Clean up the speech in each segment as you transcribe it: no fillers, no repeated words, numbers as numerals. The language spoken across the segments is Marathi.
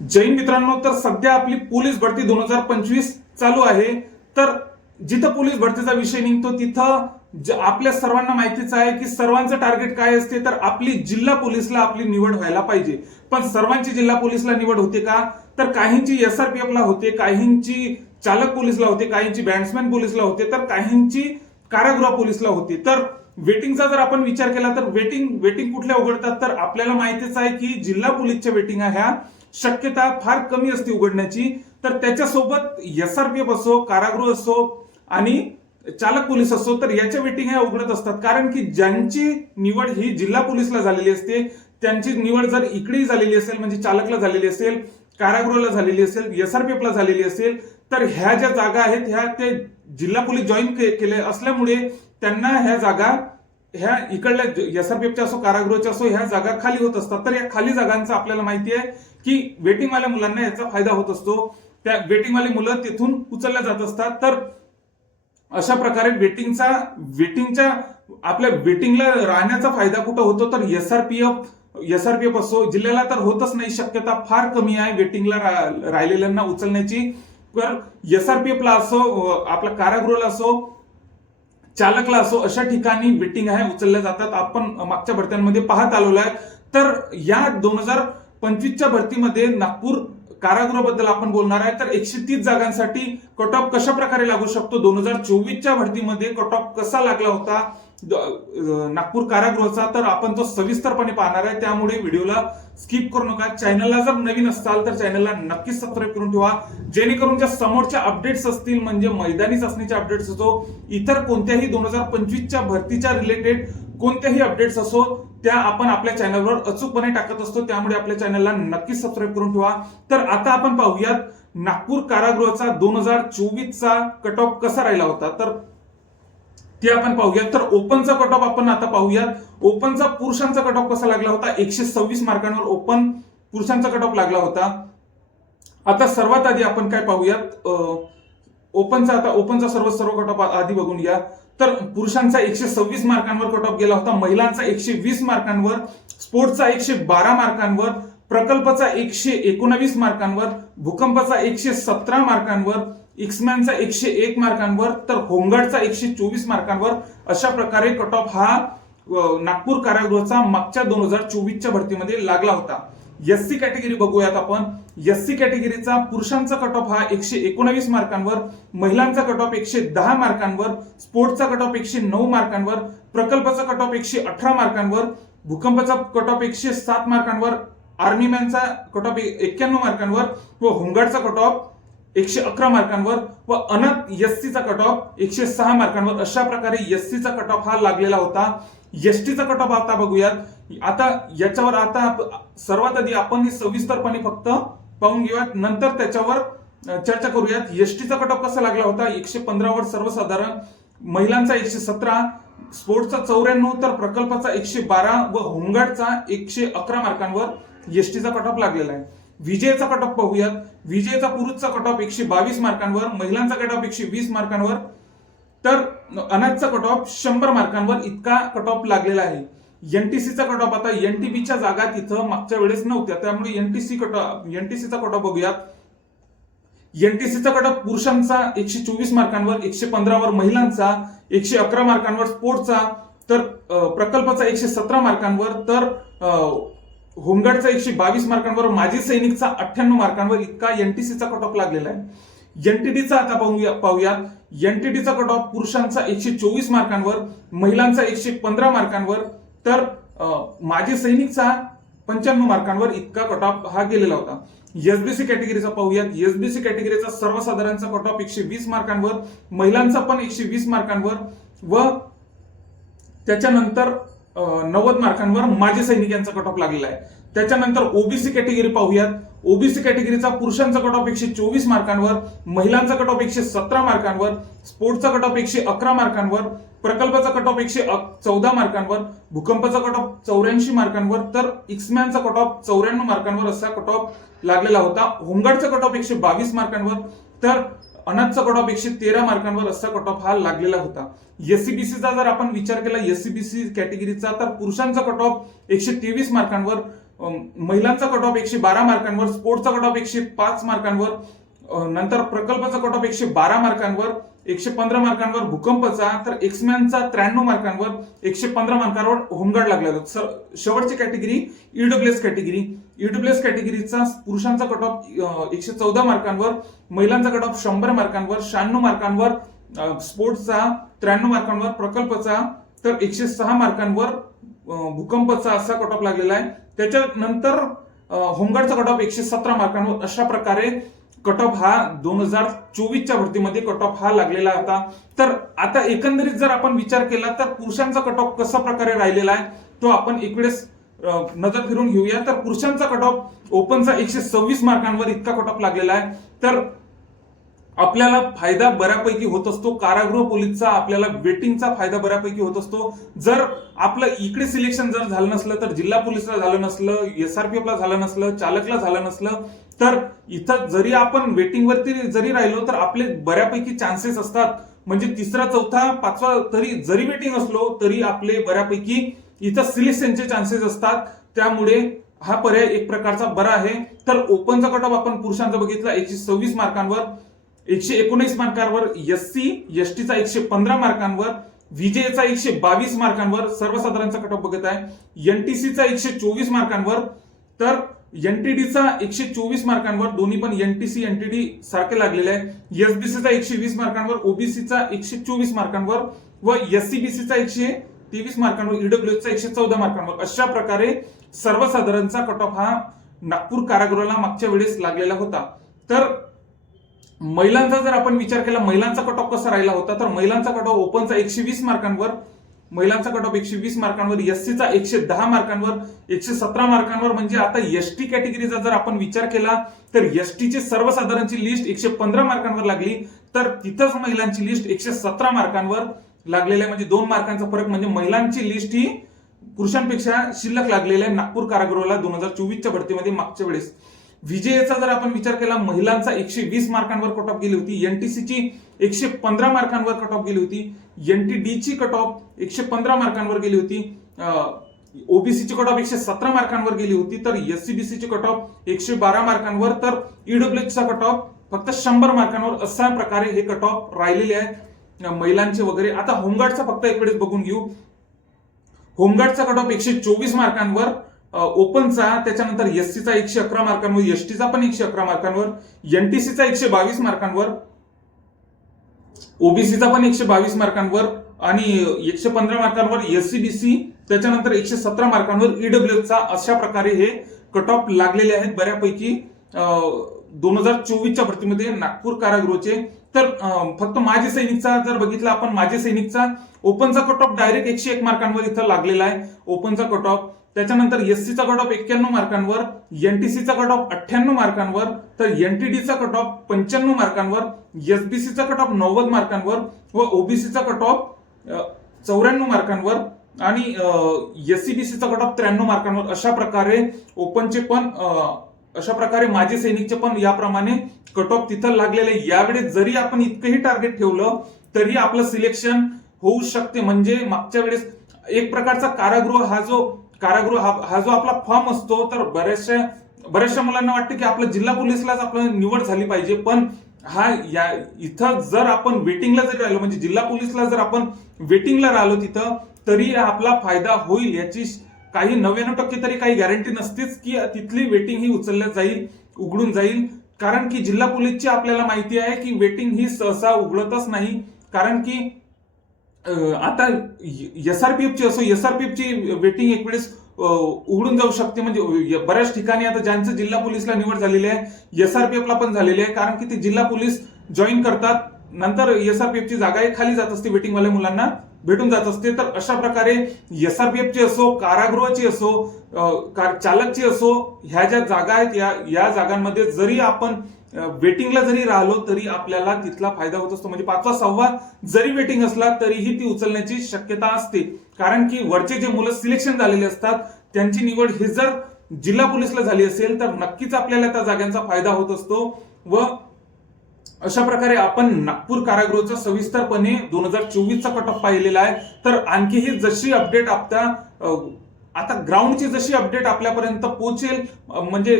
जय हिंद मित्रांनो, तर सध्या आपली पोलीस भरती 2025 चालू आहे। तर जिथं पोलीस भरतीचा विषय निघतो तिथं आपल्या सर्वांना माहितीच आहे की सर्वांचं टार्गेट काय असते, तर आपली जिल्हा पोलीसला आपली निवड व्हायला पाहिजे। पण सर्वांची जिल्हा पोलीसला निवड होते का? तर काहींची SRPF ला होते, काहींची चालक पोलीसला होते, काहींची बँड्समॅन पोलीसला होते, तर काहींची कारागृह पोलीसला होते। तर वेटिंगचा जर आपण विचार केला तर वेटिंग कुठल्या उघडतात, तर आपल्याला माहितीच आहे की जिल्हा पोलीसच्या वेटिंग ह्या शक्यता फार कमी असते उघडण्याची। तर त्याच्यासोबत SRPF असो, कारागृह असो आणि चालक पोलीस असो, तर याच्या वेटिंग ह्या उघडत असतात। कारण की ज्यांची निवड ही जिल्हा पोलीसला झालेली असते, त्यांची निवड जर इकडेही झालेली असेल, म्हणजे चालकला झालेली असेल, कारागृहाला झालेली असेल, SRPF ला झालेली असेल, तर ह्या ज्या जागा आहेत ह्या ते जिल्हा पोलीस जॉईन केले असल्यामुळे त्यांना ह्या जागा ह्या इकडल्या SRPFच्या असो, कारागृहाच्या असो, ह्या जागा खाली होत असतात। तर या खाली जागांचा आपल्याला माहिती आहे की वेटिंगवाल्या मुलांना याचा फायदा होत असतो। त्या वेटिंगवाली मुलं तिथून उचलल्या जात असतात। तर अशा प्रकारे वेटिंगच्या आपल्या वेटिंगला राहण्याचा फायदा कुठं होतो, तर SRPF असो, जिल्ह्याला तर होतच नाही, शक्यता फार कमी आहे वेटिंगला राहिलेल्यांना उचलण्याची। तर SRPF ला असो, आपल्या कारागृहाला असो, चालकला असो, अशा ठिकाणी वेटिंग आहे उचलल्या जातात। आपण मागच्या भरत्यांमध्ये पाहत आलेलो आहे। तर या 2025च्या भरतीमध्ये नागपूर कारागृहाबद्दल आपण बोलणार आहे। तर 130 जागांसाठी कट ऑफ कशा प्रकारे लागू शकतो, 2024च्या भरतीमध्ये कट ऑफ कसा लागला होता नागपूर कारागृहाचा, तर आपण तो सविस्तरपणे पाहणार आहे। त्यामुळे व्हिडिओला स्किप करू नका। चॅनलला जर नवीन असाल तर चॅनलला नक्कीच सबस्क्राईब करून ठेवा, जेणेकरून ज्या समोरच्या अपडेट्स असतील, म्हणजे मैदानी चाचणीचे अपडेट्स असो, इतर कोणत्याही 2025च्या भरतीच्या रिलेटेड कोणत्याही अपडेट्स असो, त्या आपण आपल्या चॅनलवर अचूकपणे टाकत असतो। त्यामुळे आपल्या चॅनलला नक्कीच सबस्क्राईब करून ठेवा। तर आता आपण पाहूयात नागपूर कारागृहाचा 2024चा कट ऑफ कसा राहिला होता, तर ते आपण पाहूयात। तर ओपनचा कट ऑफ आपण आता पाहूयात। ओपनचा पुरुषांचा कट ऑफ कसा लागला होता, 126 मार्कांवर ओपन पुरुषांचा कट ऑफ लागला होता। आता सर्वात आधी आपण काय पाहूयात, ओपनचा सर्व कट ऑफ आधी बघून घ्या। तर पुरुषांचा 126 मार्कांवर कट ऑफ गेला होता, महिलांचा 120 मार्कांवर, स्पोर्ट्सचा 112 मार्कांवर, प्रकल्पाचा 119 मार्कांवर, भूकंपाचा 117 मार्कांवर, एक्समॅनचा 101 मार्कांवर, तर होमगार्डचा 124 मार्कांवर, अशा प्रकारे कट ऑफ हा नागपूर कारागृहाचा मागच्या 2024च्या भरतीमध्ये लागला होता। SC कॅटेगरी बघूयात आपण। SC कॅटेगरीचा पुरुषांचा कट ऑफ हा 119 मार्कांवर, महिलांचा कट ऑफ 110 मार्कांवर, स्पोर्ट्सचा कट ऑफ 109 मार्कांवर, प्रकल्पाचा कट ऑफ 118 मार्कांवर, भूकंपाचा कट ऑफ 107 मार्कांवर, आर्मीमॅनचा कट ऑफ 91 मार्कांवर व होमगार्डचा कट ऑफ 111 मार्कांवर व अनाथ SCचा कट ऑफ 106 मार्कांवर, अशा प्रकारे SCचा कट ऑफ हा लागलेला होता। STचा कट ऑफ आता बघूयात। आता याच्यावर सर्वात आधी आपण हे सविस्तरपणे फक्त पाहून घेऊयात, नंतर त्याच्यावर चर्चा करूयात। STचा कट ऑफ कसा लागला होता, 115 वर सर्वसाधारण, महिलांचा 117, स्पोर्ट्सचा 94, तर प्रकल्पाचा 112 व होमगार्डचा 111 मार्कांवर STचा कट ऑफ लागलेला आहे। विजयचा कट ऑफ पाहूयात। विजयचा पुरुषचा कट ऑफ 122 मार्कांवर, महिलांचा कट ऑफ 120 मार्कांवर, तर अनाथचा कट ऑफ 100 मार्कांवर इतका कट ऑफ लागलेला आहे। NTCचा कट ऑफ, आता NTBच्या जागा तिथं मागच्या वेळेस नव्हत्या, त्यामुळे NTCचा कट ऑफ बघूयात। NTCचा कट ऑफ पुरुषांचा 124 मार्कांवर, 115 वर, महिलांचा 111 मार्कांवर, स्पोर्ट्सचा तर प्रकल्पाचा 117 मार्कांवर, तर होमगार्डचा 122 मार्कांवर, माजी सैनिकचा 98 मार्कांवर इतका NTCचा कट ऑफ लागलेला आहे। NTDचा आता पाहूया। NTDचा कट ऑफ पुरुषांचा 124 मार्कांवर, महिलांचा 115 मार्कांवर, तर माजी सैनिकचा 95 मार्कांवर इतका कट ऑफ हा गेलेला होता। SBC कॅटेगरीचा पाहूयात। SBC कॅटेगरीचा सर्वसाधारणचा कट ऑफ 120 मार्कांवर, महिलांचा पण 120 मार्कांवर व त्याच्यानंतर 90 मार्कांवर माजी सैनिक यांचा कट ऑफ लागलेला आहे। त्याच्यानंतर OBC कॅटेगरी पाहूयात। OBC कॅटेगरीचा पुरुषांचा कट ऑफ 124 मार्कांवर, महिलांचा कट ऑफ 117 मार्कांवर, स्पोर्ट्सचा कट ऑफ 111 मार्कांवर, प्रकल्पाचा कट ऑफ 114 मार्कांवर, भूकंपाचा कट ऑफ 84 मार्कांवर, तर एक्समॅनचा कट ऑफ 94 मार्कांवर असा कट ऑफ लागलेला होता। होमगार्डचा कट ऑफ 122 मार्कांवर, तर अनाथचा कट ऑफ 113 मार्कांवर असा कट ऑफ हा लागलेला होता। SCBCचा जर आपण विचार केला, SCBC कॅटेगरीचा, तर पुरुषांचा कट ऑफ 123 मार्कांवर, महिलांचा कट ऑफ 112 मार्कांवर, स्पोर्ट्सचा कट ऑफ 105 मार्कांवर, नंतर प्रकल्पाचा कट ऑफ 112 मार्कांवर, 115 मार्कांवर भूकंपचा, तर एक्समॅनचा 93 मार्कांवर, 115 मार्कांवर होमगार्ड लागलेला. शेवटची कॅटेगरी ईडब्ल्यूएस कॅटेगरी. ईडब्ल्यूएस कॅटेगरीचा पुरुषांचा कट ऑफ 114 मार्कांवर, महिलांचा कट ऑफ 100 मार्कांवर, 96 मार्कांवर स्पोर्ट्सचा, 93 मार्कांवर प्रकल्पाचा, तर 106 मार्कांवर भूकंपचा असा कट ऑफ लागलेला आहे. त्याच्यानंतर होमगार्डचा कट ऑफ 117 मार्कांवर. अशा प्रकारे कट ऑफ हा 2024च्या भरतीमध्ये कट ऑफ हा लागलेला होता. तर आता एकंदरीत जर आपण विचार केला तर पुरुषांचा कट ऑफ कशा प्रकारे राहिलेला आहे तो आपण एक वेळेस नजर फिरून घेऊया. तर पुरुषांचा कट ऑफ ओपनचा 126 मार्कांवर इतका कट ऑफ लागलेला आहे. तर आपल्याला फायदा बऱ्यापैकी होत असतो. कारागृह पोलीसचा आपल्याला वेटिंगचा फायदा बऱ्यापैकी होत असतो. जर आपलं इकडे सिलेक्शन जर झालं नसलं, तर जिल्हा पोलीसला झालं नसलं, एसआरपीएफला झालं नसलं, चालकला झालं नसलं, तर इथं जरी आपण वेटिंगवरती जरी राहिलो तर आपले बऱ्यापैकी चान्सेस असतात. म्हणजे तिसरा, चौथा, पाचवा तरी जरी वेटिंग असलो तरी आपले बऱ्यापैकी इथं सिलेक्शनचे चान्सेस असतात. त्यामुळे हा पर्याय एक प्रकारचा बरा आहे. तर ओपनचा कट ऑफ आपण पुरुषांचा बघितला 126 मार्कांवर, 119 मार्कांवर एससी एसटीचा 115 मार्कांवर, व्हीजेचा 122 मार्कांवर सर्वसाधारणचा कट ऑफ बघत आहे. एनटीसीचा 124 मार्कांवर, तर एनटीडीचा 124 मार्कांवर, दोन्ही पण एनटीसी एनटीडी सारखे लागलेले आहे. एसबीसीचा 120 मार्कांवर, ओबीसीचा 124 मार्कांवर व एससीबीसीचा 123 मार्कांवर, ईडब्ल्यूएसचा 114 मार्कांवर. अशा प्रकारे सर्वसाधारणचा कट ऑफ हा नागपूर कारागृहाला मागच्या वेळेस लागलेला होता. तर महिलांचा जर आपण विचार केला, महिलांचा कट ऑफ कसा राहिला होता, तर महिलांचा कट ऑफ ओपनचा 120 मार्कांवर, महिलांचा कट ऑफ 120 मार्कांवर, एससीचा 110 मार्कांवर, 117 मार्कांवर. म्हणजे आता एसटी कॅटेगरीचा जर आपण विचार केला तर एसटीची सर्वसाधारणची लिस्ट 115 मार्कांवर लागली, तर तिथंच महिलांची लिस्ट 117 मार्कांवर लागलेली आहे. म्हणजे 2 मार्कांचा फरक. म्हणजे महिलांची लिस्ट ही पुरुषांपेक्षा शिल्लक लागलेली आहे नागपूर कारागृहाला 2024च्या भरतीमध्ये मागच्या वेळेस. व्हीजेचा जर आपण विचार केला, महिलांचा 120 मार्कांवर कट ऑफ गेली होती, एनटीसीची 115 मार्कांवर कट ऑफ गेली होती, एनटीडीची कट ऑफ 115 मार्कांवर गेली होती, ओबीसीची कट ऑफ 117 मार्कांवर गेली होती, तर एससीबीसीची कट ऑफ 112 मार्कांवर, तर ईडब्ल्यूएसचा कट ऑफ फक्त 100 मार्कांवर. अशा प्रकारे हे कट ऑफ राहिलेले आहेत महिलांचे वगैरे. आता होमगार्डचा फक्त एक वेळेस बघून घेऊ. होमगार्डचा कट ऑफ 124 मार्कांवर ओपनचा, त्याच्यानंतर एससीचा 111 मार्कांवर, एसटीचा पण 111 मार्कांवर, एनटीसीचा 122 मार्कांवर, ओबीसीचा पण 122 मार्कांवर आणि 115 मार्कांवर एससीबीसी, त्याच्यानंतर 117 मार्कांवर ईडब्ल्यूएसचा. अशा प्रकारे हे कट ऑफ लागलेले आहेत बऱ्यापैकी 2024च्या भरतीमध्ये नागपूर कारागृहाचे. तर फक्त माजी सैनिकचा जर बघितला आपण, माजी सैनिकचा ओपनचा कट ऑफ डायरेक्ट 101 मार्कांवर इथं लागलेला आहे ओपनचा कट ऑफ. त्याच्यानंतर एससीचा कट ऑफ 91 मार्कांवर, एनटीसीचा कट ऑफ 98 मार्कांवर, तर एनटीडीचा कट ऑफ 95 मार्कांवर, एसबीसीचा कट ऑफ 90 मार्कांवर व ओबीसीचा कट ऑफ 94 मार्कांवर आणि एससीबीसीचा कट ऑफ 93 मार्कांवर. अशा प्रकारे ओपनचे पण अशा प्रकारे माजी सैनिकचे पण याप्रमाणे कट ऑफ तिथं लागलेले. यावेळेस जरी आपण इतकंही टार्गेट ठेवलं तरी आपलं सिलेक्शन होऊ शकते. म्हणजे मागच्या वेळेस एक प्रकारचा कारागृह हा जो आपला फॉर्म असतो, तर बऱ्याचशा मुलांना वाटतं की आपलं जिल्हा पोलीसलाच आपलं निवड झाली पाहिजे. पण हा इथं जर आपण वेटिंगला जरी राहिलो, म्हणजे जिल्हा पोलीसला जर आपण वेटिंगला राहिलो तिथं, तरी आपला फायदा होईल याची काही 99% तरी काही गॅरंटी नसतेच की तिथली वेटिंग ही उचलल्या जाईल, उघडून जाईल. कारण की जिल्हा पोलीसची आपल्याला माहिती आहे की वेटिंग ही सहसा उघडतच नाही. कारण की आता एसआरपीएफची असो, एसआरपीएफची वेटिंग एक वेळेस उघडून जाऊ शकते. म्हणजे बऱ्याच ठिकाणी आता ज्यांचं जिल्हा पोलीसला निवड झालेली आहे एसआरपीएफला पण झालेली आहे. कारण की ते जिल्हा पोलीस जॉईन करतात, नंतर एसआरपीएफची जागा खाली जात असते, वेटिंगवाल्या मुलांना भेटून जात असते. तर अशा प्रकारे एसआरपीएफची असो, कारागृहाची असो, चालकची असो, ह्या ज्या जागा आहेत या जागांमध्ये जरी आपण वेटिंगला जरी राहिलो तरी आपल्याला तिथला फायदा होत असतो. म्हणजे 5वा 6वा जरी वेटिंग असला तरीही ती उचलण्याची शक्यता असते. कारण की वरचे जे मुलं सिलेक्शन झालेले असतात त्यांची निवड ही जर जिल्हा पोलीसला झाली असेल तर नक्कीच आपल्याला त्या जागांचा फायदा होत असतो. व अशा प्रकारे आपण नागपूर कारागृहाचा सविस्तरपणे 2024चा कट ऑफ पाहिलेला आहे. तर आणखीही जशी अपडेट आता ग्राउंडची जशी अपडेट आपल्यापर्यंत पोहोचेल, म्हणजे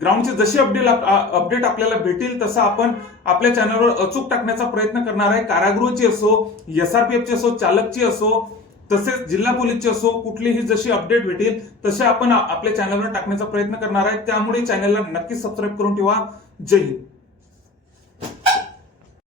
ग्राउंडचे जशी अपडेट आपल्याला भेटेल तसं आपण आपल्या चॅनलवर अचूक टाकण्याचा प्रयत्न करणार आहे. कारागृहाची असो, SRPF ची असो, चालकची असो, तसेच जिल्हा पोलीसची असो, कुठलीही जशी अपडेट भेटेल तसे आपण आपल्या चॅनलवर टाकण्याचा प्रयत्न करणार आहे. त्यामुळे चॅनलला नक्की सबस्क्राईब करून ठेवा. जय हिंद.